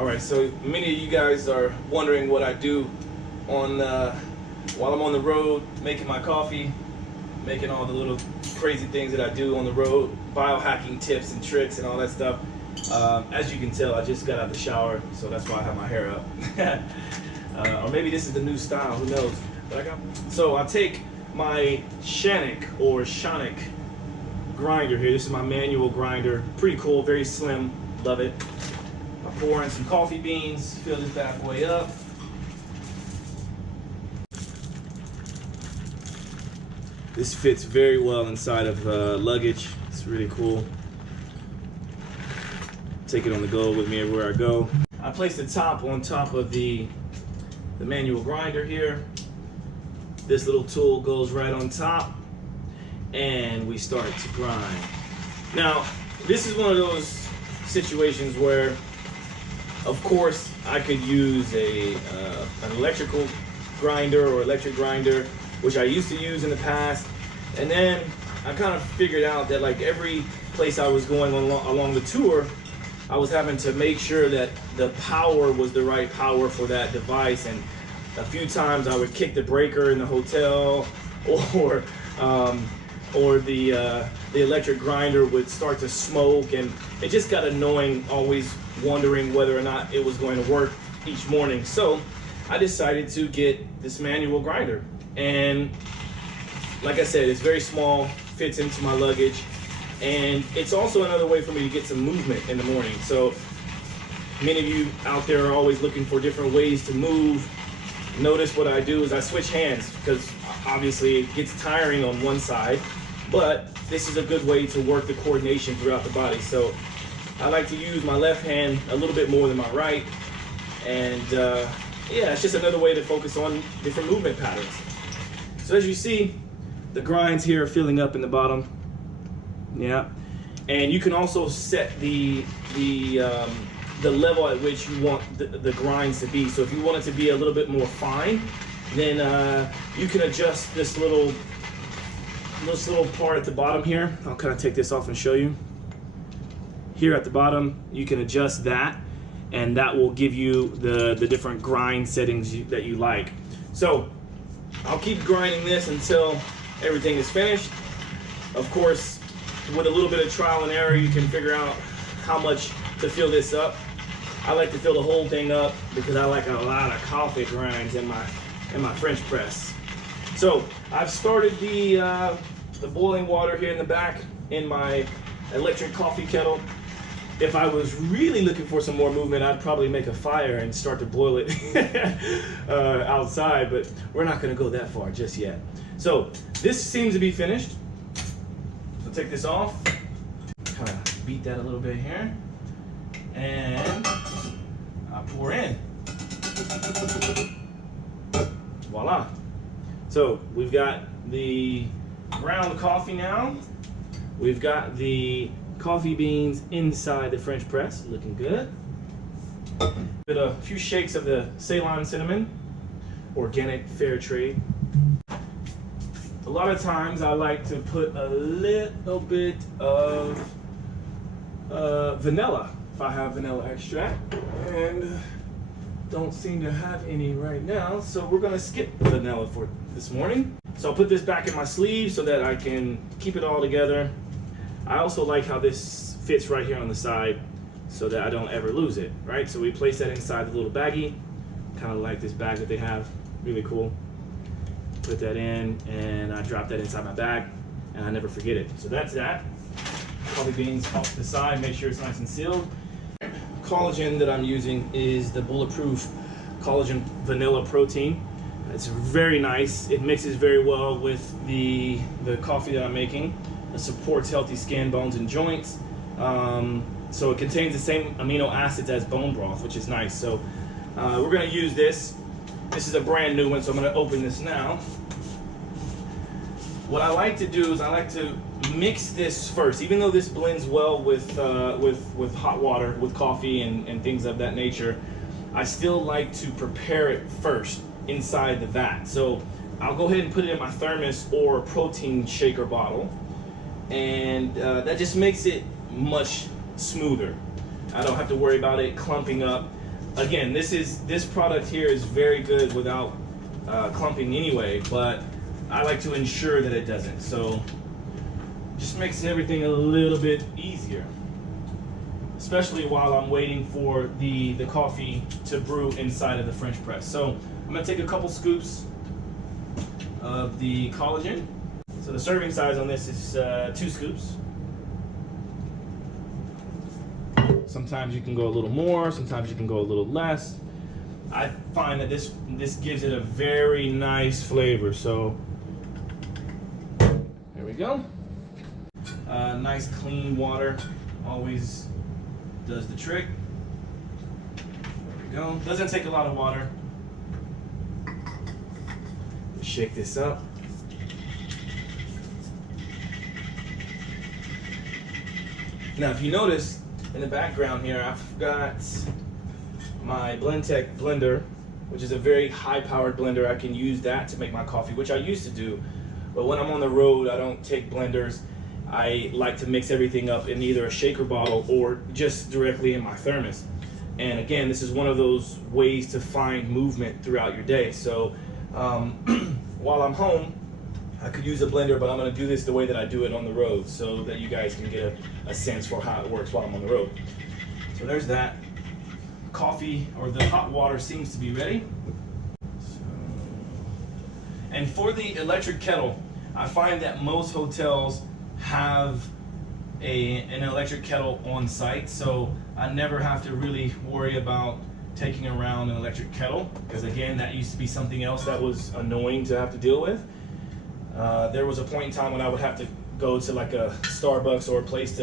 All right, so many of you guys are wondering what I do on while I'm on the road, making my coffee, making all the little crazy things that I do on the road, biohacking tips and tricks and all that stuff. As you can tell, I just got out of the shower, so that's why I have my hair up. Or maybe this is the new style, who knows? But so I take my Shanick or Shonic grinder here. This is my manual grinder. Pretty cool, very slim, love it. I pour in some coffee beans, fill this bad boy up. This fits very well inside of luggage. It's really cool. Take it on the go with me everywhere I go. I place the top on top of the manual grinder here. This little tool goes right on top, and we start to grind. Now, this is one of those situations where, of course, I could use an electrical grinder or electric grinder, which I used to use in the past. And then I kind of figured out that like every place I was going along the tour, I was having to make sure that the power was the right power for that device. And a few times I would kick the breaker in the hotel, or the electric grinder would start to smoke, and it just got annoying, always wondering whether or not it was going to work each morning. So I decided to get this manual grinder, and like I said, it's very small, fits into my luggage, and it's also another way for me to get some movement in the morning. So many of you out there are always looking for different ways to move. Notice what I do is I switch hands, because obviously it gets tiring on one side, but this is a good way to work the coordination throughout the body. So I like to use my left hand a little bit more than my right, and yeah, it's just another way to focus on different movement patterns. So as you see, the grinds here are filling up in the bottom. Yeah, and you can also set the level at which you want the grinds to be. So if you want it to be a little bit more fine, then you can adjust this little part at the bottom here. I'll kind of take this off and show you. Here at the bottom, you can adjust that, and that will give you the different grind settings that you like. So I'll keep grinding this until everything is finished. Of course, with a little bit of trial and error, you can figure out how much to fill this up. I like to fill the whole thing up because I like a lot of coffee grinds in my French press. So I've started the boiling water here in the back in my electric coffee kettle. If I was really looking for some more movement, I'd probably make a fire and start to boil it outside, but we're not gonna go that far just yet. So this seems to be finished. So take this off, kind of beat that a little bit here, and I pour in. Voila. So we've got the ground coffee now. We've got the coffee beans inside the French press, looking good. Did a few shakes of the Ceylon cinnamon, organic, fair trade. A lot of times I like to put a little bit of vanilla, if I have vanilla extract, and don't seem to have any right now, so we're gonna skip vanilla for this morning. So I'll put this back in my sleeve so that I can keep it all together. I also like how this fits right here on the side so that I don't ever lose it, right? So we place that inside the little baggie, kind of like this bag that they have, really cool. Put that in, and I drop that inside my bag, and I never forget it. So that's that. Coffee beans off to the side, make sure it's nice and sealed. Collagen that I'm using is the Bulletproof Collagen Vanilla Protein. It's very nice. It mixes very well with the coffee that I'm making. It supports healthy skin, bones, and joints. So it contains the same amino acids as bone broth, which is nice. So we're gonna use this. This is a brand new one, so I'm gonna open this now. What I like to do is I like to mix this first. Even though this blends well with hot water, with coffee and things of that nature, I still like to prepare it first inside the vat. So I'll go ahead and put it in my thermos or protein shaker bottle, and that just makes it much smoother. I don't have to worry about it clumping up. Again, this product here is very good without clumping anyway, but I like to ensure that it doesn't. So just makes everything a little bit easier, especially while I'm waiting for the coffee to brew inside of the French press. So I'm gonna take a couple scoops of the collagen. So the serving size on this is 2 scoops. Sometimes you can go a little more, sometimes you can go a little less. I find that this gives it a very nice flavor. So there we go. Nice clean water always does the trick. There we go. Doesn't take a lot of water. Shake this up. Now, if you notice in the background here, I've got my Blendtec blender, which is a very high-powered blender. I can use that to make my coffee, which I used to do. But when I'm on the road, I don't take blenders. I like to mix everything up in either a shaker bottle or just directly in my thermos. And again, this is one of those ways to find movement throughout your day. So while I'm home, I could use a blender, but I'm gonna do this the way that I do it on the road so that you guys can get a sense for how it works while I'm on the road. So there's that. Coffee, or the hot water, seems to be ready. And for the electric kettle, I find that most hotels have an electric kettle on site, so I never have to really worry about taking around an electric kettle, because again, that used to be something else that was annoying to have to deal with. There was a point in time when I would have to go to like a Starbucks or a place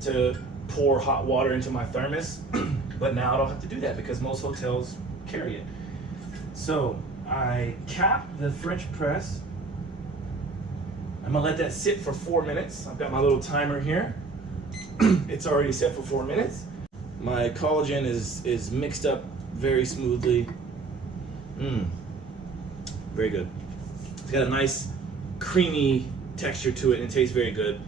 to pour hot water into my thermos, but now I don't have to do that because most hotels carry it. So I cap the French press. I'm gonna let that sit for 4 minutes. I've got my little timer here. It's already set for 4 minutes. My collagen is mixed up very smoothly. Very good. It's got a nice creamy texture to it and it tastes very good.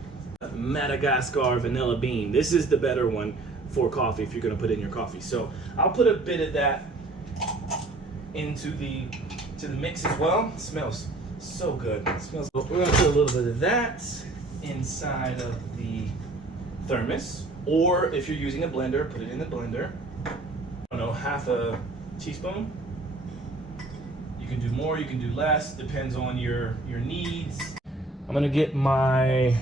Madagascar vanilla bean. This is the better one for coffee if you're gonna put it in your coffee. So I'll put a bit of that into the mix as well. It smells so good. It smells good. We're gonna put a little bit of that inside of the thermos, or if you're using a blender, put it in the blender. I don't know, half a teaspoon. You can do more, you can do less, depends on your needs. I'm gonna get my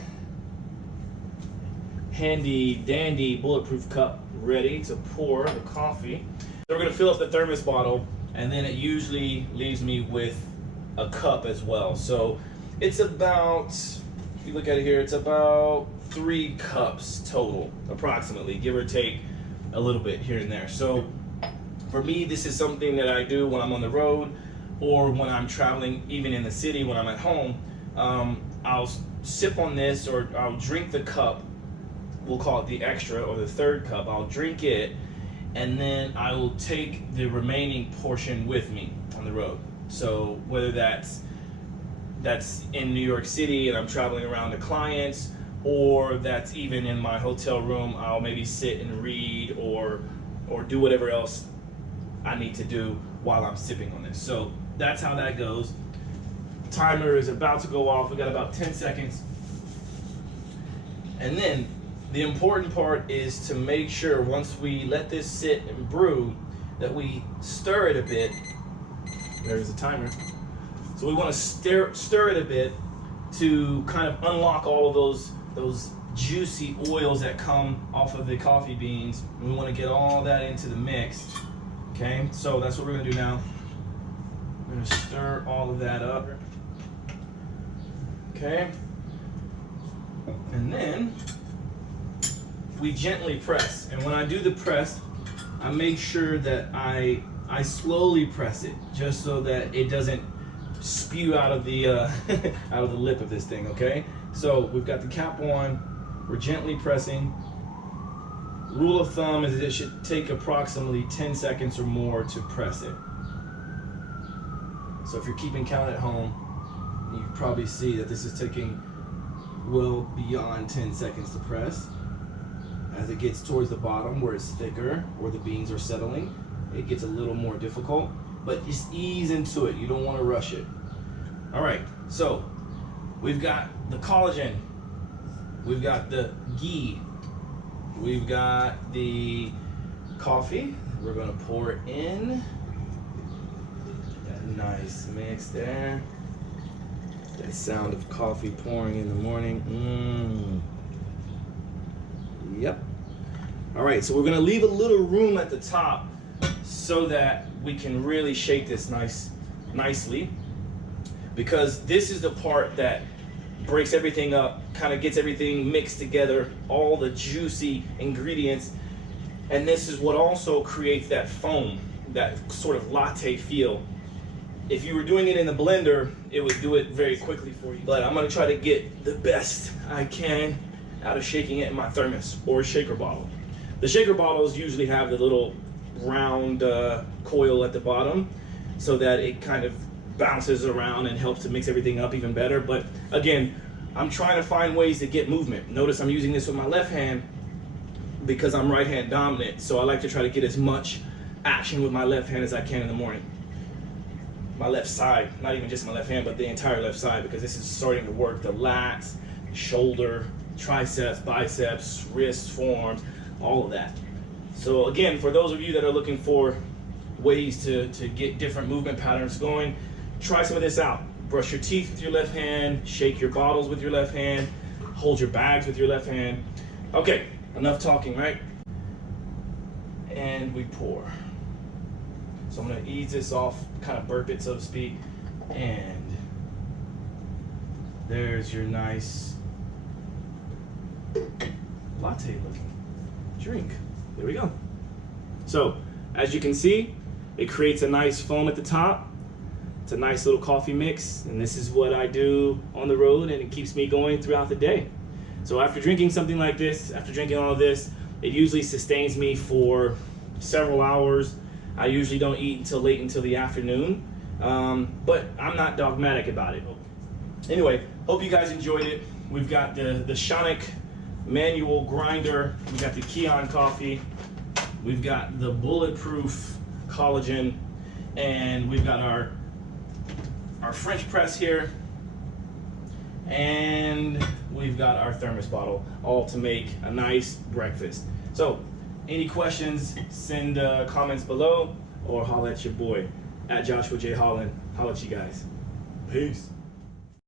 handy dandy bulletproof cup ready to pour the coffee. So we're gonna fill up the thermos bottle, and then it usually leaves me with a cup as well. So it's about, if you look at it here, it's about 3 cups total, approximately, give or take a little bit here and there. So for me, this is something that I do when I'm on the road or when I'm traveling, even in the city, when I'm at home. I'll sip on this, or I'll drink the cup. We'll call it the extra or the 3rd cup. I'll drink it, and then I will take the remaining portion with me on the road. So whether that's in New York City and I'm traveling around to clients, or that's even in my hotel room, I'll maybe sit and read or do whatever else I need to do while I'm sipping on this. So that's how that goes. Timer is about to go off. We got about 10 seconds. And then the important part is to make sure once we let this sit and brew that we stir it a bit. There's the timer. So we want to stir it a bit to kind of unlock all of those juicy oils that come off of the coffee beans. We want to get all that into the mix. Okay, so that's what we're gonna do now. We're gonna stir all of that up. Okay, and then we gently press. And when I do the press, I make sure that I slowly press it, just so that it doesn't spew out of the out of the lip of this thing. Okay, so we've got the cap on. We're gently pressing. Rule of thumb is it should take approximately 10 seconds or more to press it. So if you're keeping count at home, you can probably see that this is taking well beyond 10 seconds to press. As it gets towards the bottom where it's thicker, where the beans are settling, it gets a little more difficult, but just ease into it. You don't want to rush it. All right, so we've got the collagen, we've got the ghee, we've got the coffee. We're gonna pour it in. That nice mix there. That sound of coffee pouring in the morning. Yep. All right, so we're gonna leave a little room at the top so that we can really shake this nicely, because this is the part that breaks everything up, kind of gets everything mixed together, all the juicy ingredients, and this is what also creates that foam, that sort of latte feel. If you were doing it in the blender, it would do it very quickly for you. But I'm gonna try to get the best I can out of shaking it in my thermos or shaker bottle. The shaker bottles usually have the little round coil at the bottom so that it kind of bounces around and helps to mix everything up even better. But again, I'm trying to find ways to get movement. Notice I'm using this with my left hand because I'm right hand dominant, so I like to try to get as much action with my left hand as I can in the morning. My left side, not even just my left hand, but the entire left side, because this is starting to work the lats, shoulder, triceps, biceps, wrists, forearms, all of that. So again, for those of you that are looking for ways to get different movement patterns going, try some of this out. Brush your teeth with your left hand, shake your bottles with your left hand, hold your bags with your left hand. Okay, enough talking, right? And we pour. So I'm gonna ease this off, kind of burp it, so to speak, and there's your nice latte looking drink. There we go. So as you can see, it creates a nice foam at the top. It's a nice little coffee mix, and this is what I do on the road, and it keeps me going throughout the day. So after drinking something like this, after drinking all of this, it usually sustains me for several hours. I usually don't eat until late into the afternoon, but I'm not dogmatic about it. Anyway, hope you guys enjoyed it. We've got the Shonic manual grinder, we've got the Kion coffee, we've got the bulletproof collagen, and we've got our French press here, and we've got our thermos bottle, all to make a nice breakfast. So any questions, send comments below or holler at your boy at Joshua J. Holland. Holler at you guys. Peace.